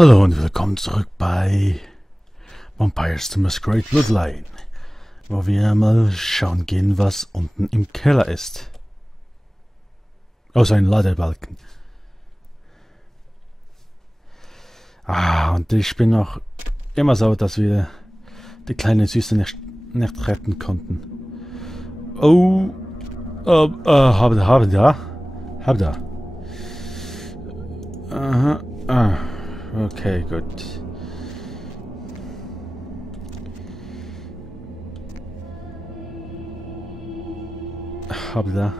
Hallo und willkommen zurück bei Vampires the Masquerade Bloodline, wo wir mal schauen gehen, was unten im Keller ist. Außer ein Ladebalken. Und ich bin noch immer sauer, dass wir die kleine Süße nicht retten konnten. Oh, hab da. Aha, okay, gut. Hab da.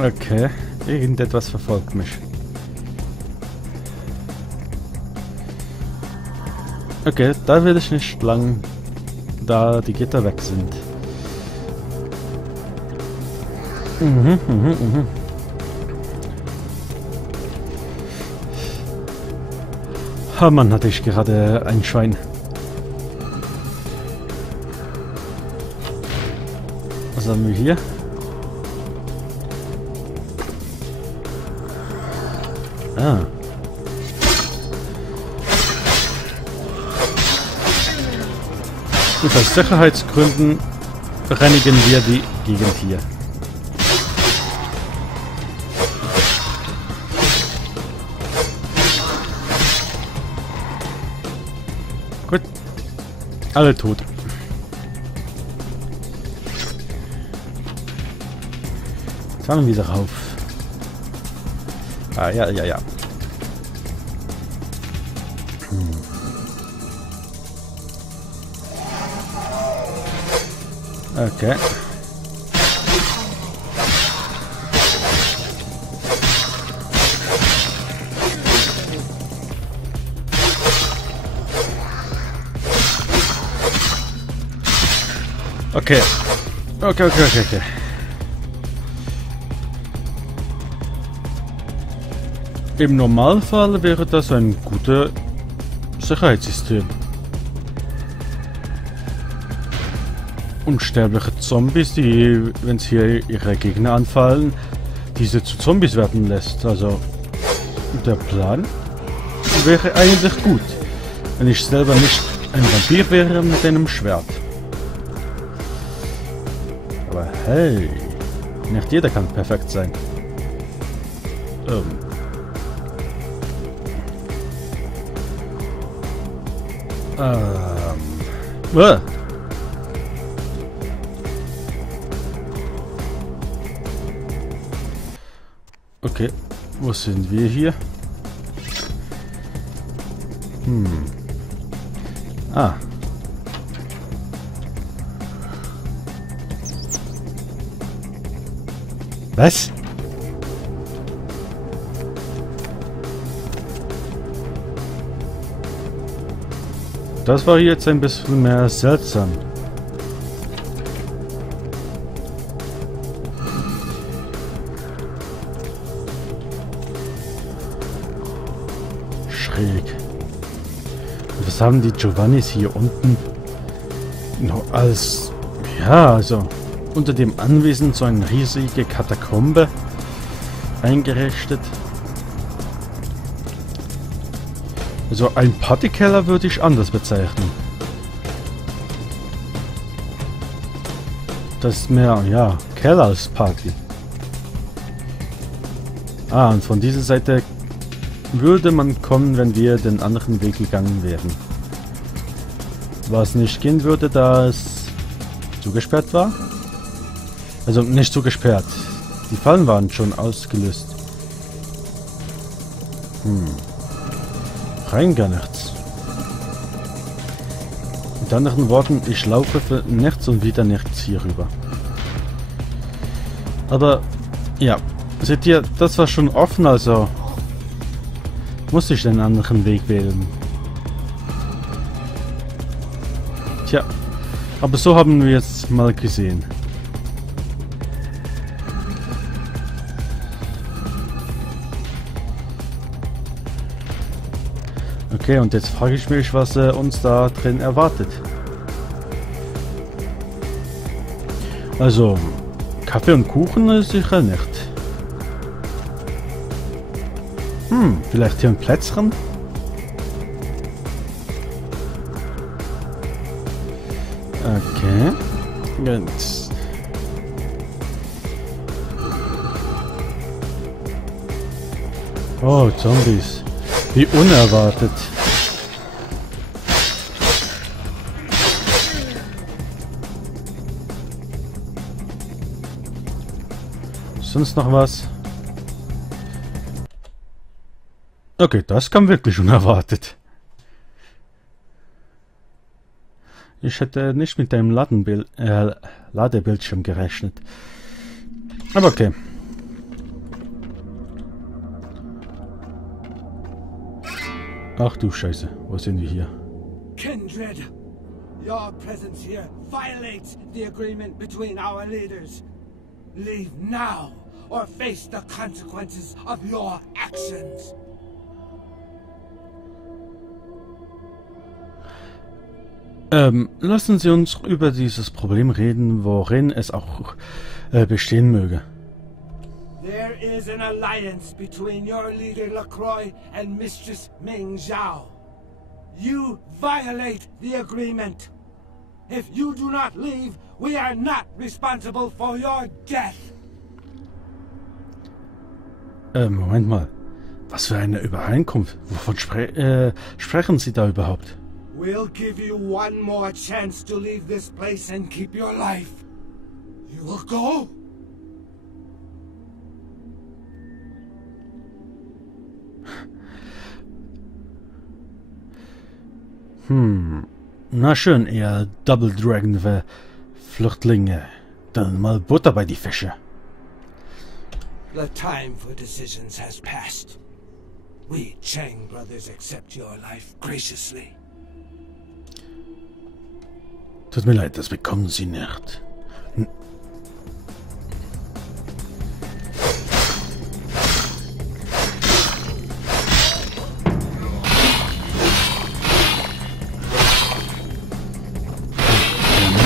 Okay, irgendetwas verfolgt mich. Okay, da will ich nicht lang, da die Gitter weg sind. Oh Mann, hatte ich gerade ein Schwein. Was haben wir hier? Und aus Sicherheitsgründen reinigen wir die Gegend hier. Gut. Alle tot. Fahren wir wieder rauf. Ja. Okay. Okay. Im Normalfall wäre das ein guter Sicherheitssystem. Unsterbliche Zombies, die, wenn sie hier ihre Gegner anfallen, diese zu Zombies werden lässt. Also der Plan wäre eigentlich gut, wenn ich selber nicht ein Vampir wäre mit einem Schwert. Aber hey, nicht jeder kann perfekt sein. Okay, wo sind wir hier? Was? Das war jetzt ein bisschen mehr seltsam. Schräg. Und was haben die Giovannis hier unten noch als... Ja, also unter dem Anwesen so eine riesige Katakombe eingerichtet. Also ein Partykeller würde ich anders bezeichnen. Das ist mehr, ja, Keller als Party. Und von dieser Seite würde man kommen, wenn wir den anderen Weg gegangen wären. Was nicht gehen würde, da es zugesperrt war. Also nicht zugesperrt. Die Fallen waren schon ausgelöst. Rein gar nichts. Mit anderen Worten, ich laufe für nichts und wieder nichts hier rüber. Aber, ja, seht ihr, das war schon offen, also muss ich den anderen Weg wählen. Tja, aber so haben wir jetzt mal gesehen. Okay, und jetzt frage ich mich, was uns da drin erwartet. Also, Kaffee und Kuchen sicher nicht. Vielleicht hier ein Plätzchen? Okay. Gut. Oh, Zombies. Wie unerwartet. Sonst noch was? Okay, das kam wirklich unerwartet. Ich hätte nicht mit dem Ladebildschirm gerechnet. Aber okay. Ach du Scheiße, wo sind wir hier? Kindred, your presence here violates the agreement between our leaders. Leave now or face the consequences of your actions. Lassen Sie uns über dieses Problem reden, worin es auch bestehen möge. There is an alliance between your leader LaCroix and Mistress Ming Zhao. You violate the agreement. If you do not leave, we are not responsible for your death. Moment mal. Was für eine Übereinkunft? Wovon sprechen Sie da überhaupt? We'll give you one more chance to leave this place and keep your life. You will go? Na schön, ihr Double Dragon Flüchtlinge. Dann mal Butter bei die Fische. The time for decisions has passed. We Chang brothers accept your life graciously. Tut mir leid, das bekommen Sie nicht. Der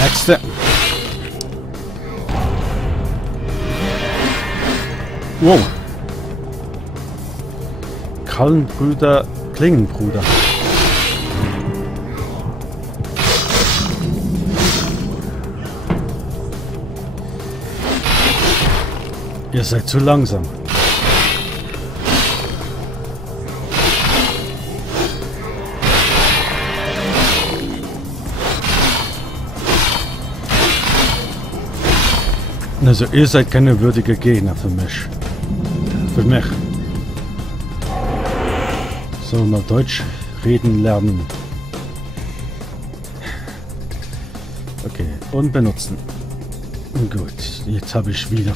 nächste. Wow. Krallenbrüder, Klingenbrüder. Ihr seid zu langsam. Also ihr seid keine würdige Gegner für mich. Für mich. So, mal Deutsch reden lernen. Okay, und benutzen. Gut, jetzt habe ich wieder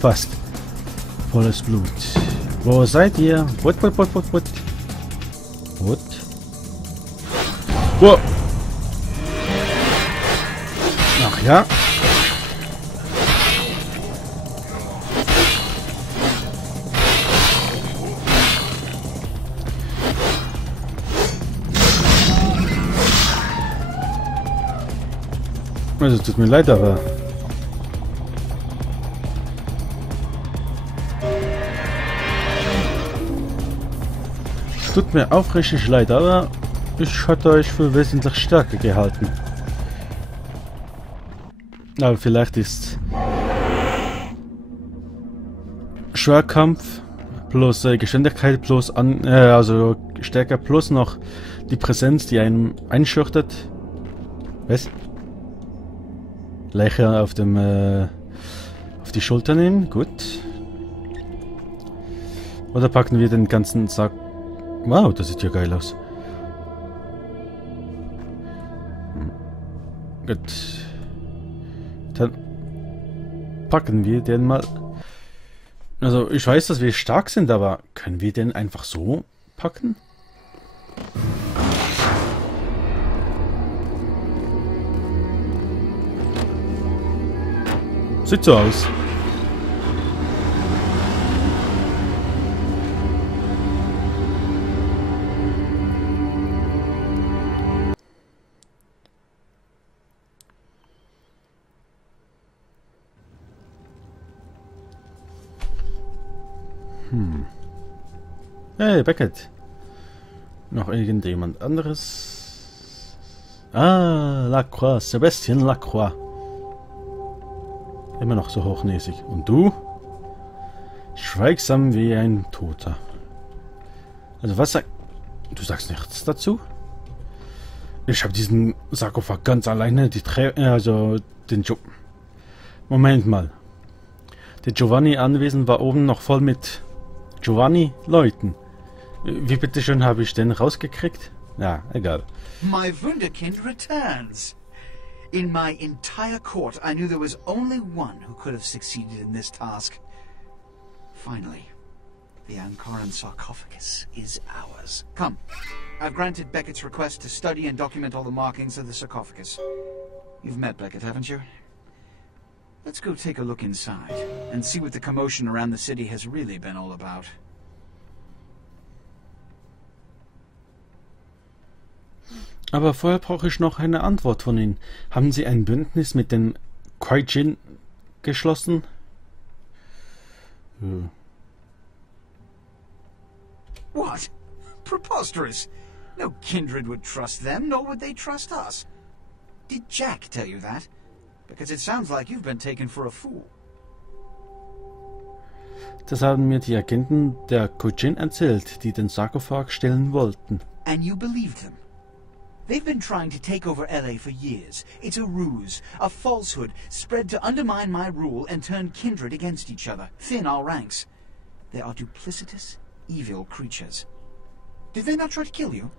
fast volles Blut. Wo seid ihr? What? Wo? Ach ja. Also tut mir leid, aber tut mir aufrichtig leid, aber ich hatte euch für wesentlich stärker gehalten. Aber vielleicht ist Schwerkampf plus Geschwindigkeit plus also Stärke plus noch die Präsenz, die einem einschüchtert. Was? Lächer auf dem auf die Schulter nehmen, gut. Oder packen wir den ganzen Sack. Wow, das sieht ja geil aus. Gut. Dann packen wir den mal. Also ich weiß, dass wir stark sind, aber können wir den einfach so packen? Sieht so aus. Hey, Beckett. Noch irgendjemand anderes? Ah, Lacroix. Sebastian Lacroix. Immer noch so hochnäsig. Und du? Schweigsam wie ein Toter. Also was sagt... Du sagst nichts dazu? Ich habe diesen Sarkophag ganz alleine, den Job. Moment mal. Der Giovanni anwesend war oben noch voll mit Giovanni-Leuten. Wie bitteschön habe ich den rausgekriegt? Ja, egal. My Wunderkind returns. In my entire court, I knew there was only one who could have succeeded in this task. Finally, the Ankaran sarcophagus is ours. Come, I've granted Beckett's request to study and document all the markings of the sarcophagus. You've met Beckett, haven't you? Let's go take a look inside and see what the commotion around the city has really been all about. Aber vorher brauche ich noch eine Antwort von Ihnen. Haben Sie ein Bündnis mit dem Kaijin geschlossen? What? Preposterous! No kindred would trust them, nor would they trust us. Did Jack tell you that? Because it sounds like you've been taken for a fool. Das haben mir die Agenten der Kaijin erzählt, die den Sarkophag stellen wollten. And you believed them? They've been trying to take over LA for years. It's a ruse, a falsehood, spread to undermine my rule and turn kindred against each other, thin our ranks. They are duplicitous, evil creatures. Did they not try to kill you?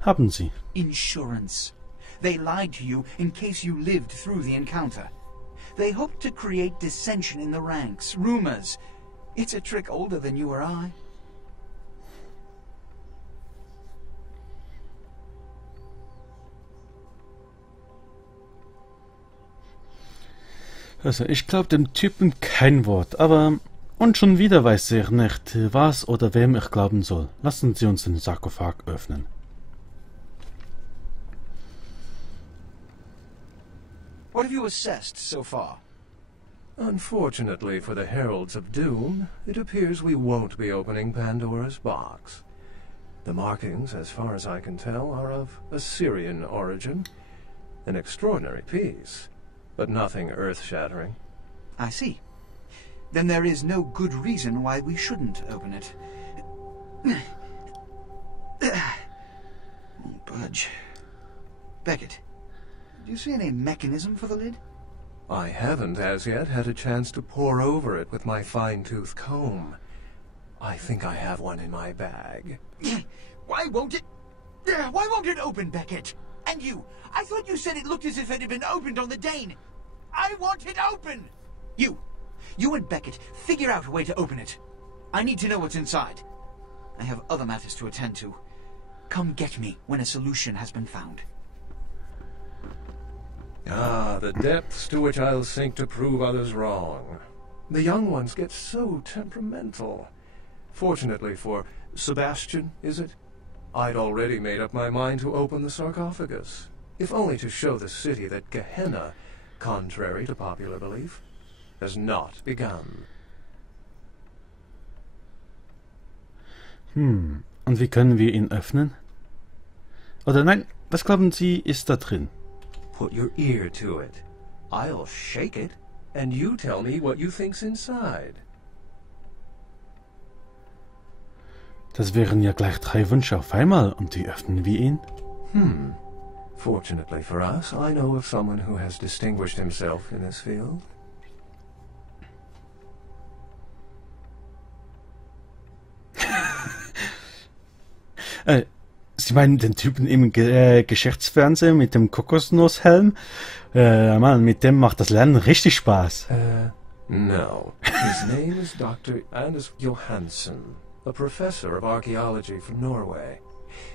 Haben Sie. Insurance. They lied to you in case you lived through the encounter. They hoped to create dissension in the ranks, rumors. It's a trick older than you or I. Also, ich glaube dem Typen kein Wort, aber... Und schon wieder weiß er nicht, was oder wem ich glauben soll. Lassen Sie uns den Sarkophag öffnen. What have you assessed so far? Unfortunately for the Heralds of Doom, it appears we won't be opening Pandora's box. The markings, as far as I can tell, are of Assyrian origin. An extraordinary piece, but nothing earth-shattering. I see. Then there is no good reason why we shouldn't open it. Won't budge. Beckett, do you see any mechanism for the lid? I haven't as yet had a chance to pore over it with my fine-tooth comb. I think I have one in my bag. Why won't it open, Beckett? And you, I thought you said it looked as if it had been opened on the Dane. I want it open! You and Beckett, figure out a way to open it. I need to know what's inside. I have other matters to attend to. Come get me when a solution has been found. Ah, the depths to which I'll sink to prove others wrong. The young ones get so temperamental. Fortunately for Sebastian, is it? I'd already made up my mind to open the sarcophagus, if only to show the city that Gehenna, contrary to popular belief, has not begun. Und wie können wir ihn öffnen? Oder nein, was glauben Sie, ist da drin? Put your ear to it. I'll shake it, and you tell me what you think's inside. Das wären ja gleich 3 Wünsche auf einmal, und wie öffnen wir ihn? Fortunately for us, I know of someone who has distinguished himself in this field. Sie meinen den Typen im Geschäftsfernsehen mit dem Kokosnusshelm? Mann, mit dem macht das Lernen richtig Spaß. No. His name is Dr. Anders Johansson, a professor of archaeology from Norway.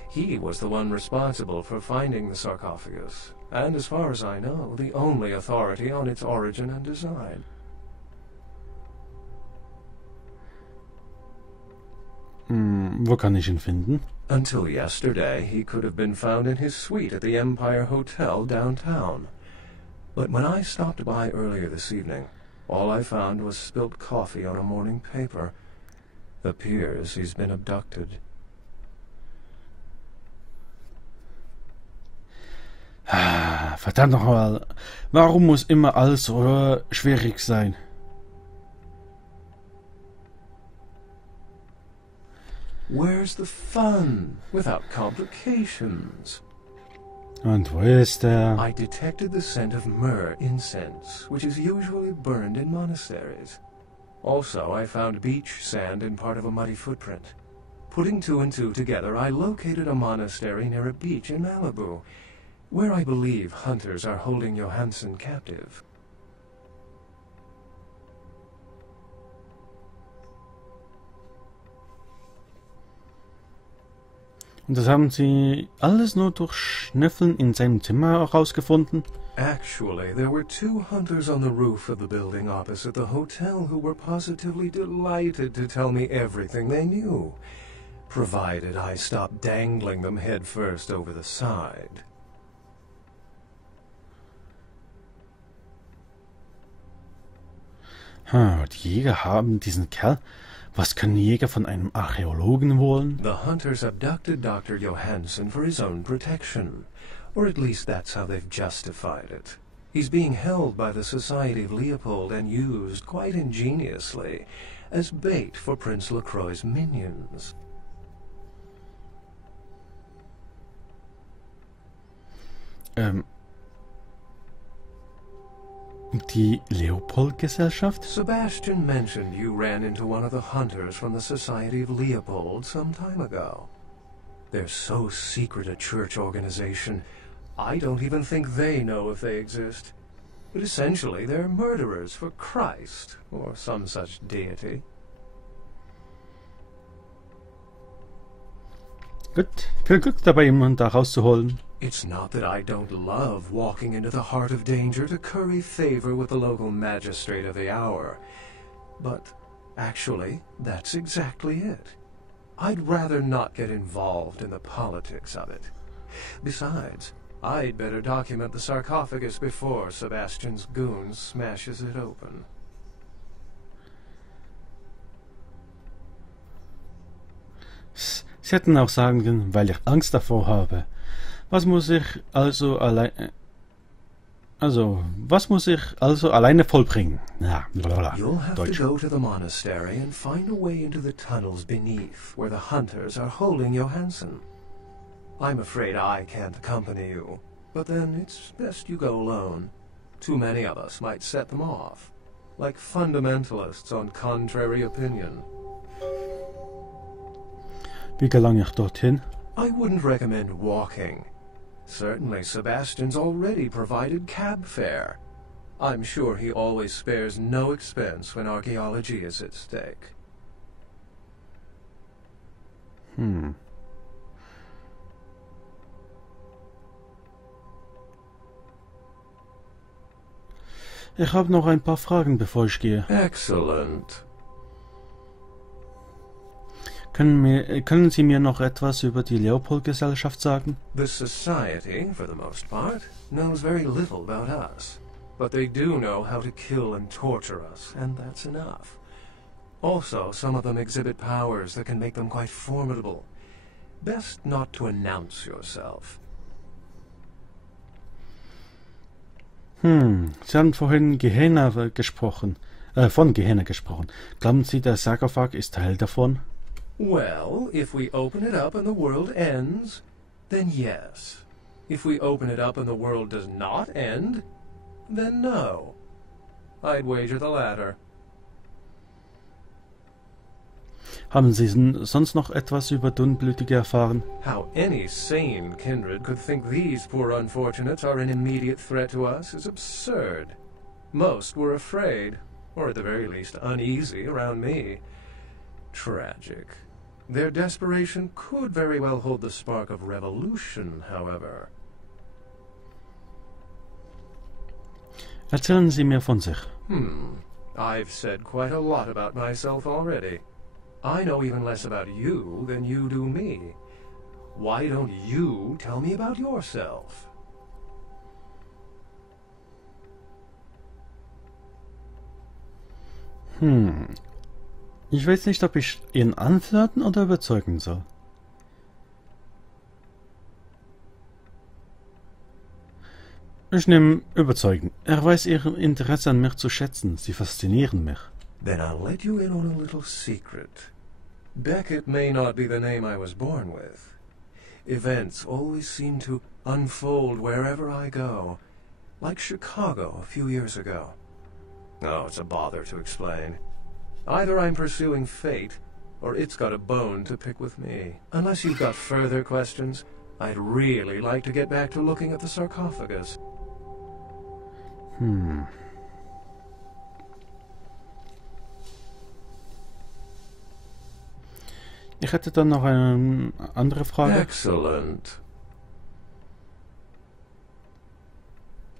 He was the one responsible for finding the sarcophagus, and as far as I know, the only authority on its origin and design. Wo kann ich ihn finden? Until yesterday, he could have been found in his suite at the Empire Hotel downtown. But when I stopped by earlier this evening, All I found was spilt coffee on a morning paper. Appears he's been abducted. Verdammt nochmal. Warum muss immer alles so schwierig sein? Where's the fun without complications? Und wo ist er? I detected the scent of myrrh incense, which is usually burned in monasteries. Also, I found beach sand in part of a muddy footprint. Putting two and two together, I located a monastery near a beach in Malibu, where I believe hunters are holding Johansen captive. Und das haben Sie alles nur durch Schnüffeln in seinem Zimmer herausgefunden? Actually, there were 2 hunters on the roof of the building opposite the hotel who were positively delighted to tell me everything they knew, provided I stopped dangling them head first over the side. Die Jäger haben diesen Kerl. Was können Jäger von einem Archäologen wollen? The hunters abducted Dr. Johansen for his own protection, or at least that's how they've justified it. He's being held by the Society of Leopold and used, quite ingeniously, as bait for Prince Lacroix's minions. Die Leopold-Gesellschaft? Sebastian mentioned you ran into one of the hunters from the Society of Leopold some time ago. They're so secret a church organization, I don't even think they know if they exist. But essentially, they're murderers for Christ, or some such deity. Gut, viel Glück dabei, jemanden da rauszuholen. It's not that I don't love walking into the heart of danger to curry favor with the local magistrate of the hour. But actually, that's exactly it. I'd rather not get involved in the politics of it. Besides, I'd better document the sarcophagus before Sebastian's goon smashes it open. Sie hätten auch sagen können, weil ich Angst davor habe. Was muss ich also alleine vollbringen? Ja, blablabla. You'll have Deutsch. to go to the monastery and find a way into the tunnels beneath, where the hunters are holding Johansen. I'm afraid I can't accompany you, but then it's best you go alone. Too many of us might set them off, like fundamentalists on contrary opinion. Wie gelange ich dorthin? I wouldn't recommend walking. Certainly Sebastian's already provided cab fare. I'm sure he always spares no expense when archaeology is at stake. Ich habe noch ein paar Fragen, bevor ich gehe. Excellent. Können Sie mir noch etwas über die Leopold-Gesellschaft sagen? The Society, for the most part, knows very little about us. But they do know how to kill and torture us, and that's enough. Also, some of them exhibit powers that can make them quite formidable. Best not to announce yourself. Sie haben vorhin von Gehenna gesprochen. Glauben Sie, der Sarkophag ist Teil davon? Well, if we open it up and the world ends, then yes. If we open it up and the world does not end, then no. I'd wager the latter. Haben Sie sonst noch etwas über Dunkelblütige erfahren? How any sane kindred could think these poor unfortunates are an immediate threat to us is absurd. Most were afraid, or at the very least uneasy around me. Tragic. Their desperation could very well hold the spark of revolution, however. Erzählen Sie mir von sich. I've said quite a lot about myself already. I know even less about you than you do me. Why don't you tell me about yourself? Ich weiß nicht, ob ich ihn anflirten oder überzeugen soll. Ich nehme überzeugen. Er weiß ihr Interesse an mir zu schätzen. Sie faszinieren mich. Then I'll let you in on a little secret. Beckett may not be the name I was born with. Events always seem to unfold wherever I go. Like Chicago a few years ago. Oh, it's a bother to explain. Either I'm pursuing fate, or it's got a bone to pick with me. Unless you've got further questions, I'd really like to get back to looking at the sarcophagus. Ich hätte dann noch eine andere Frage. Excellent.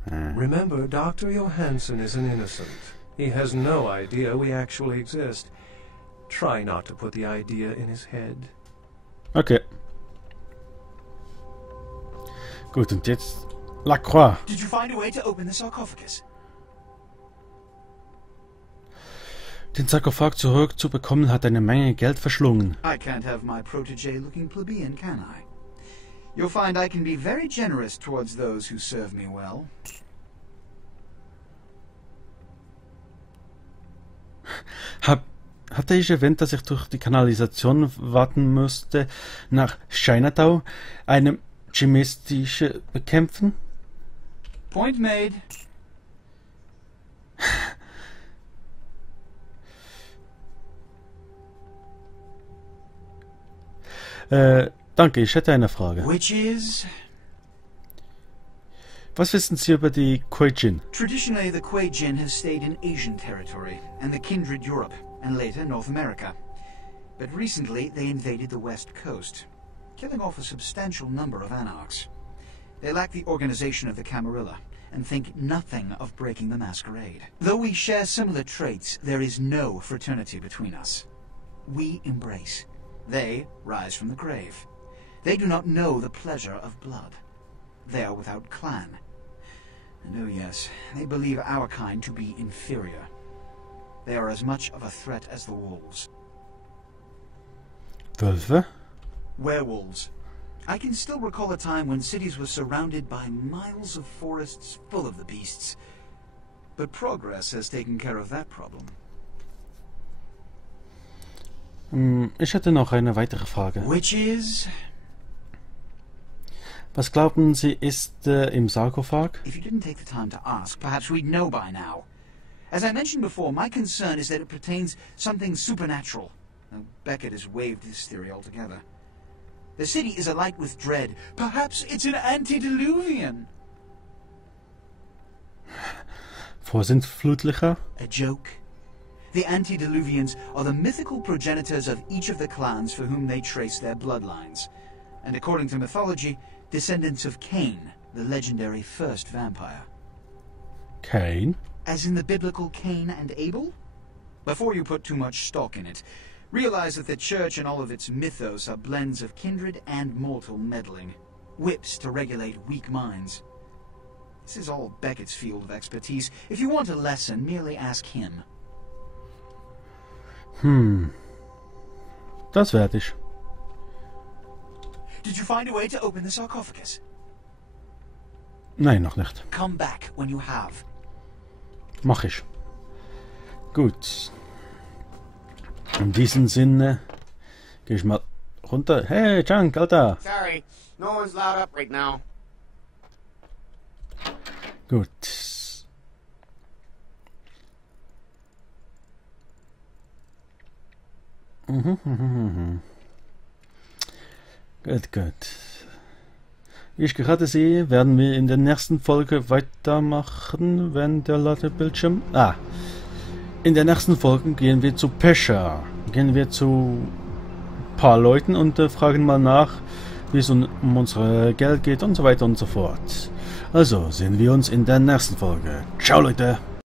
Remember, Dr. Johansson is an innocent. He has no idea we actually exist. Try not to put the idea in his head. Okay. Gut, und jetzt Lacroix. Did you find a way to open the sarcophagus? Den Sarkophag zurückzubekommen hat eine Menge Geld verschlungen. I can't have my protege looking plebeian, can I? You'll find I can be very generous towards those who serve me well. Hatte ich erwähnt, dass ich durch die Kanalisation warten müsste nach Chinatown, einem chinesische bekämpfen? Point made. Danke, ich hätte eine Frage. Which is? Was wissen Sie über die Kuei-Jin? Traditionally, the Kuei-Jin has stayed in Asian territory, and the kindred Europe, and later North America. But recently, they invaded the West Coast, killing off a substantial number of anarchs. They lack the organization of the Camarilla, and think nothing of breaking the Masquerade. Though we share similar traits, there is no fraternity between us. We embrace. They rise from the grave. They do not know the pleasure of blood. They are without clan. And oh yes, they believe our kind to be inferior. They are as much of a threat as the wolves. Wölfe? Werewolves. I can still recall a time when cities were surrounded by miles of forests full of the beasts. But progress has taken care of that problem. Ich hätte noch eine weitere Frage. Which is? Was glauben Sie ist im Sarkophag? If you didn't take the time to ask, perhaps we'd know by now. As I mentioned before, my concern is that it pertains something supernatural. Now, Beckett has waived this theory altogether. The city is alight with dread. Perhaps it's an antediluvian. Vorsintflutlicher? A joke? The antediluvians are the mythical progenitors of each of the clans for whom they trace their bloodlines. And according to mythology, descendants of Cain, the legendary first vampire. Cain? As in the biblical Cain and Abel? Before you put too much stock in it, realize that the church and all of its mythos are blends of kindred and mortal meddling. Whips to regulate weak minds. This is all Beckett's field of expertise. If you want a lesson, merely ask him. Das werde ich. Did you find a way to open the sarcophagus? Nein, noch nicht. Come back when you have. Mach ich. Gut. In diesem Sinne gehe ich mal runter. Hey, Junk, Alter. Sorry, no one's loud up right now. Gut. Gut. Wie ich gerade sehe, werden wir in der nächsten Folge weitermachen, wenn der Ladebildschirm... In der nächsten Folge gehen wir zu Pescha. Gehen wir zu ein paar Leuten und fragen mal nach, wie es um unser Geld geht und so weiter und so fort. Also sehen wir uns in der nächsten Folge. Ciao, Leute!